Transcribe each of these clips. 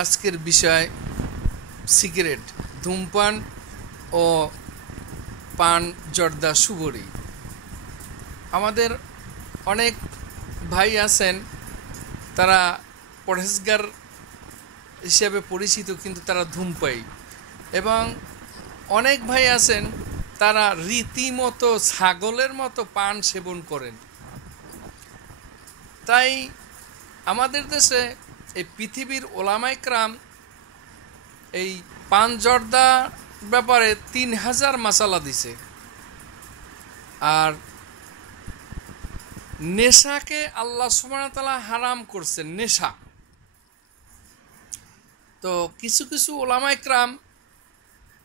আজকের বিষয় সিগারেট, ধূমপান ও পান, জর্দা, সুবরি। আমাদের অনেক ভাই আছেন, তারা পরহেজগার হিসেবে পরিচিত, কিন্তু তারা ধূমপায়ী। এবং অনেক ভাই আছেন, তারা রীতিমতো ছাগলের মতো পান সেবন করেন। তাই আমাদের দেশে এই পৃথিবীর ওলামায়ে কেরাম এই পান জর্দা ব্যাপারে 3000 মাসালা দিছে। আর নেশাকে আল্লাহ সুবহানাহু ওয়া তাআলা হারাম করছেন, নেশা। তো কিছু কিছু ওলামায়ে কেরাম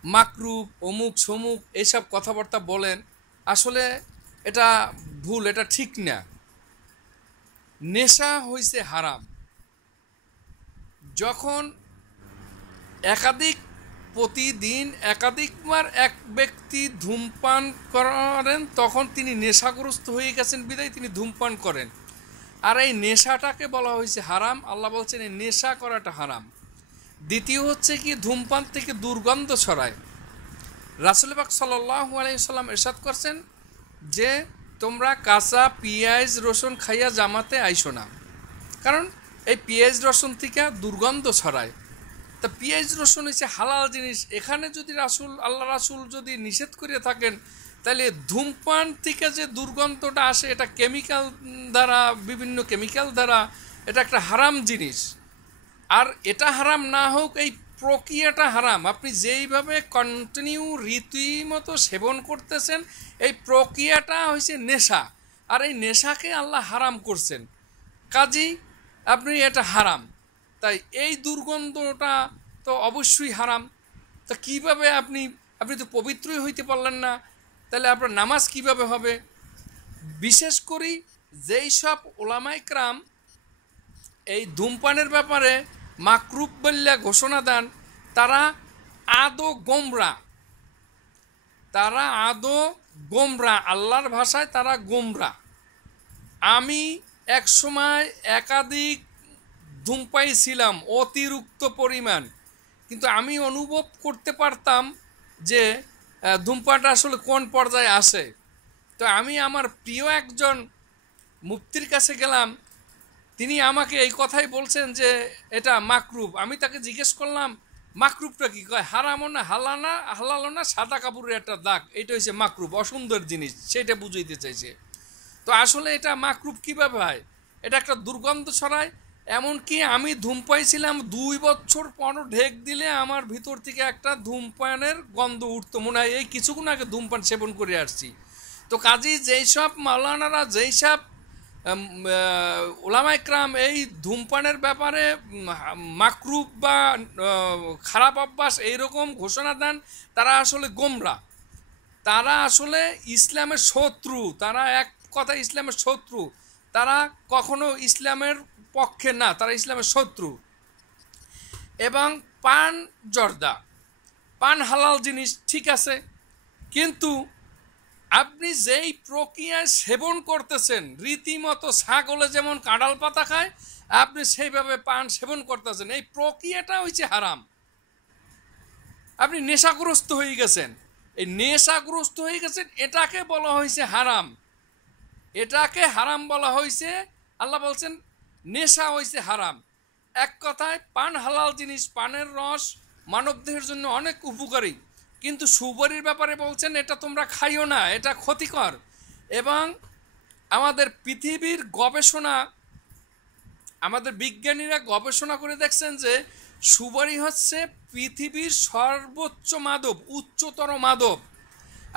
মাকরুহ, অমুক সমুক এইসব কথাবার্তা বলেন, আসলে এটা ভুল, এটা ঠিক না। নেশা হইছে হারাম। যখন প্রতিদিন একাধিকবার এক ব্যক্তি ধূমপান করেন, তখন তিনি নেশাগ্রস্ত হয়ে গেছেন বিধায় তিনি ধূমপান করেন। আর এই নেশাটাকে বলা হয়েছে হারাম। আল্লাহ বলছেন এই নেশা করাটা হারাম। দ্বিতীয় হচ্ছে কি, ধূমপান থেকে দুর্গন্ধ ছড়ায়। রাসূল পাক সাল্লাল্লাহু আলাইহি ওয়াসাল্লাম ইরশাদ করছেন যে তোমরা কাঁচা পেঁয়াজ রসুন খাইয়া জামাতে আইসো না, কারণ এই পেঁয়াজ রসুন থেকে দুর্গন্ধ ছড়ায়। তা পেঁয়াজ রসুন হচ্ছে হালাল জিনিস। এখানে যদি আল্লাহ রাসূল যদি নিষেধ করে থাকেন, তাহলে ধূমপান থেকে যে দুর্গন্ধটা আসে, এটা কেমিক্যাল দ্বারা, বিভিন্ন কেমিক্যাল দ্বারা এটা একটা হারাম জিনিস। আর এটা হারাম না হোক, এই প্রক্রিয়াটা হারাম। আপনি যেইভাবে কন্টিনিউ রীতিমতো সেবন করতেছেন, এই প্রক্রিয়াটা হচ্ছে নেশা। আর এই নেশাকে আল্লাহ হারাম করছেন, কাজেই আপনি এটা হারাম। তাই এই দুর্গন্ধটা তো অবশ্যই হারাম। তা কীভাবে আপনি তো পবিত্রই হইতে পারলেন না, তাহলে আপনার নামাজ কিভাবে হবে? বিশেষ করি যেই সব ওলামায়ে কেরাম এই ধূমপানের ব্যাপারে মাকরুহ বলে ঘোষণা দেন, তারা আদৌ গোমরা, আল্লাহর ভাষায় তারা গোমরা। আমি এক সময় একাধিক ধূমপায়ী ছিলাম, অতিরিক্ত পরিমাণ, কিন্তু আমি অনুভব করতে পারতাম যে ধূমপানটা আসলে কোন পর্যায়ে আসে। তো আমি আমার প্রিয় একজন মুফতির কাছে গেলাম, তিনি আমাকে এই কথাই বলছেন যে এটা মাকরুহ। আমি তাকে জিজ্ঞেস করলাম, মাকরুহটা কি? কয় হারামও না, হালালও না, সাদা কাপড়ের একটা দাগ, এটা হচ্ছে মাকরুহ, অসুন্দর জিনিস, সেটা বুঝাইতে চাইছে। তো আসলে এটা মাকরুহ কীভাবে হয়? এটা একটা দুর্গন্ধ ছড়ায়। এমনকি আমি ধূমপায়ী ছিলাম 2 বছর পর, ঢেক দিলে আমার ভিতর থেকে একটা ধূমপানের গন্ধ উঠতো, মনে হয় এই কিছুক্ষণ আগে ধূমপান সেবন করে আসছি। তো কাজেই যেই সব মাওলানারা, যেই সব ওলামায়ে কেরাম এই ধূমপানের ব্যাপারে মাকরুহ বা খারাপ অভ্যাস এইরকম ঘোষণা দেন, তারা আসলে গোমরা, তারা আসলে ইসলামের শত্রু। তারা এক কথা ইসলামের শত্রু, তারা কখনো ইসলামের পক্ষে না, তারা ইসলামের শত্রু। এবং পান জর্দা, পান হালাল জিনিস, ঠিক আছে, কিন্তু আপনি যেই প্রক্রিয়ায় সেবন করতেছেন, রীতিমতো ছাগলে যেমন কাঁঠাল পাতা খায়, আপনি সেইভাবে পান সেবন করতেছেন, এই প্রক্রিয়াটা হচ্ছে হারাম। আপনি নেশাগ্রস্ত হয়ে গেছেন, এই নেশাগ্রস্ত হয়ে গেছেন, এটাকে বলা হয়েছে হারাম। এটাকে হারাম বলা হয়েছে। আল্লাহ বলছেন নেশা হয়েছে হারাম। এক কথায় পান হালাল জিনিস, পানের রস মানবদেহের জন্য অনেক উপকারী, কিন্তু সুবরির ব্যাপারে বলছেন এটা তোমরা খাইও না, এটা ক্ষতিকর। এবং আমাদের পৃথিবীর গবেষণা, আমাদের বিজ্ঞানীরা গবেষণা করে দেখছেন যে সুবরি হচ্ছে পৃথিবীর সর্বোচ্চ মাদক, উচ্চতর মাদক।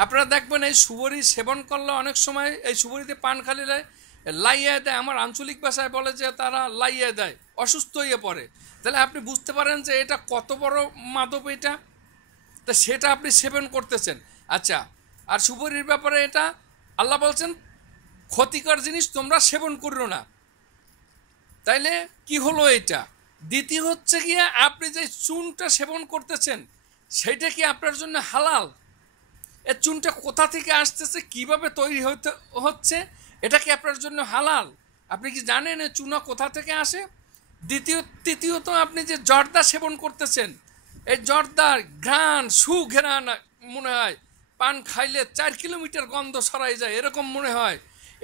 আপনারা দেখবেন এই সুবরি সেবন করলে অনেক সময় এই সুবরিতে পান খালি লাইয়া দেয়, আমার আঞ্চলিক ভাষায় বলে যে তারা লাইয়া দেয়, অসুস্থ হয়ে পড়ে। তাহলে আপনি বুঝতে পারেন যে এটা কত বড় মাদক এটা। তা সেটা আপনি সেবন করতেছেন। আচ্ছা, আর সুবরির ব্যাপারে এটা আল্লাহ বলছেন ক্ষতিকর জিনিস, তোমরা সেবন করো না। তাইলে কি হলো এটা? দ্বিতীয় হচ্ছে গিয়ে, আপনি যে চুনটা সেবন করতেছেন সেইটা কি আপনার জন্য হালাল? এই চুনটা কোথা থেকে আসতেছে, কিভাবে তৈরি হচ্ছে, এটা কি আপনার জন্য হালাল? আপনি কি জানেন এই চুনা কোথা থেকে আসে? তৃতীয়ত আপনি যে জর্দা সেবন করতেছেন, এই জর্দার ঘ্রাণ সুঘ্রাণ মনে হয়, পান খাইলে 4 কিলোমিটার গন্ধ ছড়াই যায় এরকম মনে হয়।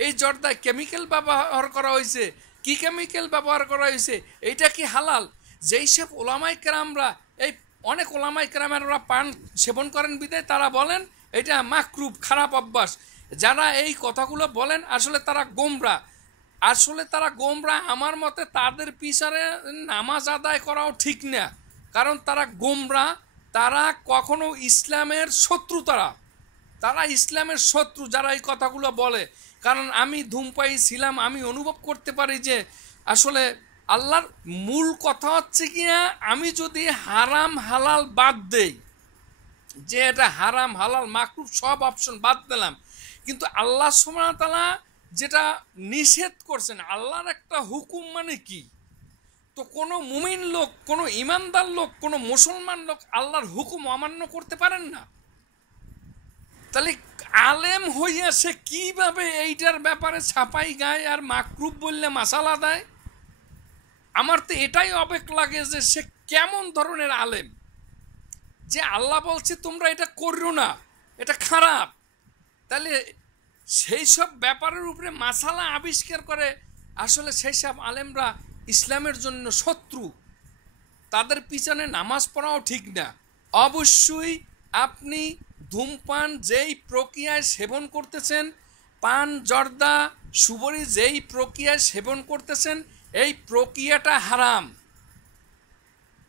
এই জর্দায় কেমিক্যাল ব্যবহার করা হয়েছে। কি কেমিক্যাল ব্যবহার করা হয়েছে? এইটা কি হালাল? যেই সব ওলামাই কেরামরা, এই অনেক ওলামাই কেরামেরা পান সেবন করেন বিদায় তারা বলেন এটা মাকরুহ, খারাপ অভ্যাস। যারা এই কথাগুলো বলেন আসলে তারা গোমরা, আমার মতে তাদের পিছনে নামাজ আদায় করাও ঠিক না, কারণ তারা গোমরা, তারা কখনো ইসলামের শত্রু, তারা ইসলামের শত্রু যারা এই কথাগুলো বলে। কারণ আমি ধূমপায়ী ছিলাম, আমি অনুভব করতে পারি যে আসলে আল্লাহর মূল কথা হচ্ছে গিয়া আমি যদি হারাম হালাল বাদ দেই, যে এটা হারাম হালাল মাকরুহ সব অপশন বাদ দিলাম, কিন্তু আল্লাহ সুবহানাহু ওয়া তাআলা যেটা নিষেধ করছেন, আল্লাহর একটা হুকুম মানে কি? তো কোনো মুমিন লোক, কোনো ইমানদার লোক, কোনো মুসলমান লোক আল্লাহর হুকুম অমান্য করতে পারেন না। তাহলে আলেম হইয়া সে কিভাবে এইটার ব্যাপারে ছাপাই গায় আর মাকরুহ বললে মাসালা দেয়? আমার তো এটাই অবাক লাগে যে সে কেমন ধরনের আলেম, যে আল্লাহ বলছে তোমরা এটা করো না, এটা খারাপ, তাহলে সেই সব ব্যাপারের উপরে মাসালা আবিষ্কার করে। আসলে সেই সব আলেমরা ইসলামের জন্য শত্রু, তাদের পিছনে নামাজ পড়াও ঠিক না। অবশ্যই আপনি ধূমপান যেই প্রক্রিয়ায় সেবন করতেছেন, পান জর্দা সুবরি যেই প্রক্রিয়ায় সেবন করতেছেন, এই প্রক্রিয়াটা হারাম,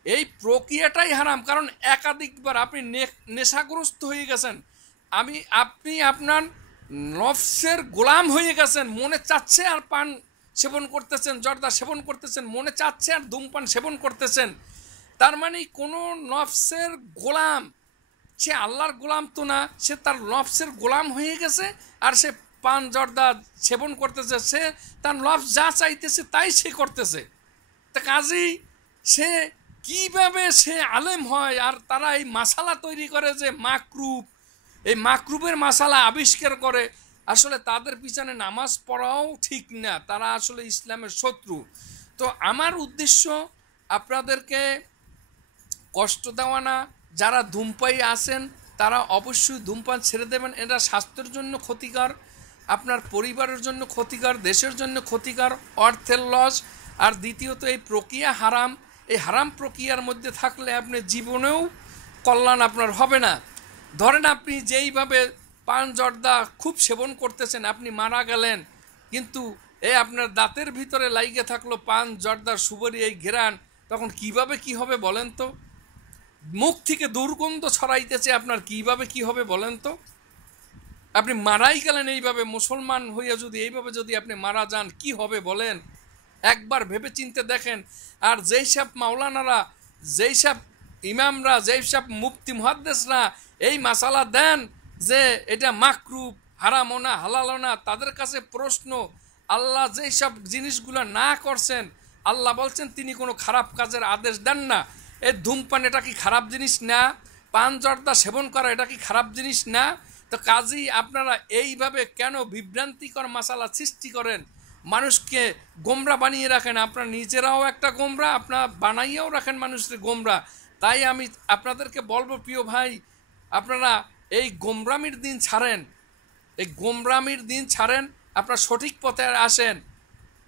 এই প্রক্রিয়াটাই হারাম। কারণ একাধিকবার আপনি নেশাগ্রস্ত হয়ে গেছেন, আপনি আপনার নফসের গোলাম হয়ে গেছেন, মনে চাচ্ছে আর পান সেবন করতেছেন, জর্দা সেবন করতেছেন, মনে চাচ্ছে আর ধূমপান সেবন করতেছেন। তার মানে কোনো নফসের গোলাম, সে আল্লাহর গোলাম তো না, সে তার নফসের গোলাম হয়ে গেছে আর সে পান জর্দা সেবন করতেছে, সে তার নফস যা চাইতেছে তাই সে করতেছে। তা কাজেই সে কিভাবে সে আলেম হয়? আর তারা এই মাসালা তৈরি করে যে মাকরুহ, এই মাকরুহের মাসালা আবিষ্কার করে। আসলে তাদের পিছনে নামাজ পড়াও ঠিক না, তারা আসলে ইসলামের শত্রু। তো আমার উদ্দেশ্য আপনাদেরকে কষ্ট দেওয়া না। যারা ধূমপায়ী আছেন তারা অবশ্যই ধূমপান ছেড়ে দেবেন, এটা স্বাস্থ্যের জন্য ক্ষতিকর, আপনার পরিবারের জন্য ক্ষতিকর, দেশের জন্য ক্ষতিকর, অর্থের লস। আর দ্বিতীয়ত এই প্রক্রিয়া হারাম, এই হারাম প্রক্রিয়ার মধ্যে থাকলে আপনি জীবনেও কল্যাণ আপনার হবে না। ধরেন আপনি যেইভাবে পান জর্দা খুব সেবন করতেছেন, আপনি মারা গেলেন, কিন্তু আপনার দাঁতের ভিতরে লাইগে থাকলো পান জর্দার সুবরি এই ঘেরান, তখন কিভাবে কি হবে বলেন তো? মুখ থেকে দুর্গন্ধ ছড়াইতেছে, আপনার কিভাবে কি হবে বলেন তো? আপনি মারাই গেলেন এইভাবে, মুসলমান হইয়া যদি এইভাবে যদি আপনি মারা যান, কি হবে বলেন? একবার ভেবে চিনতে দেখেন। আর যেই সব মাওলানারা, যেই সব ইমামরা, যেই সব মুফতি মুহাদ্দিসরা এই মাসালা দেন যে এটা মাকরুহ, হারামও না হালালও না, তাদের কাছে প্রশ্ন, আল্লাহ যেই সব জিনিসগুলো না করছেন, আল্লাহ বলছেন তিনি কোনো খারাপ কাজের আদেশ দেন না। এই ধূমপান এটা কি খারাপ জিনিস না? পান জর্দা সেবন করা এটা কি খারাপ জিনিস না? তো কাজেই আপনারা এইভাবে কেন বিভ্রান্তিকর মাসালা সৃষ্টি করেন, মানুষকে গোমরা বানিয়ে রাখেন? আপনারা নিজেরাও একটা গোমরা, আপনারা বানাইয়াও রাখেন মানুষকে গোমরা। তাই আমি আপনাদেরকে বলবো প্রিয় ভাই, আপনারা এই গোমরামির দিন ছাড়েন, এই গোমরামির দিন ছাড়েন, আপনারা সঠিক পথে আসেন,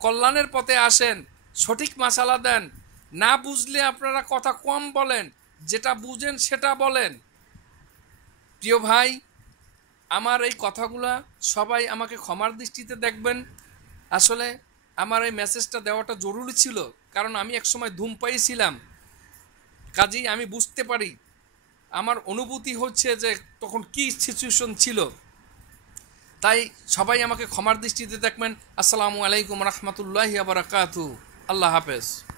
কল্যাণের পথে আসেন, সঠিক মাসালা দেন। না বুঝলে আপনারা কথা কম বলেন, যেটা বুঝেন সেটা বলেন। প্রিয় ভাই, আমার এই কথাগুলা সবাই আমাকে ক্ষমার দৃষ্টিতে দেখবেন। আসলে আমার এই মেসেজটা দেওয়াটা জরুরি ছিল, কারণ আমি একসময় ধূমপায়ী ছিলাম, কাজেই আমি বুঝতে পারি, আমার অনুভূতি হচ্ছে যে তখন কি সিচুয়েশন ছিল। তাই সবাই আমাকে ক্ষমার দৃষ্টিতে দেখবেন। আসসালামু আলাইকুম রহমতুল্লাহি ওয়া বারাকাতুহু। আল্লাহ হাফেজ।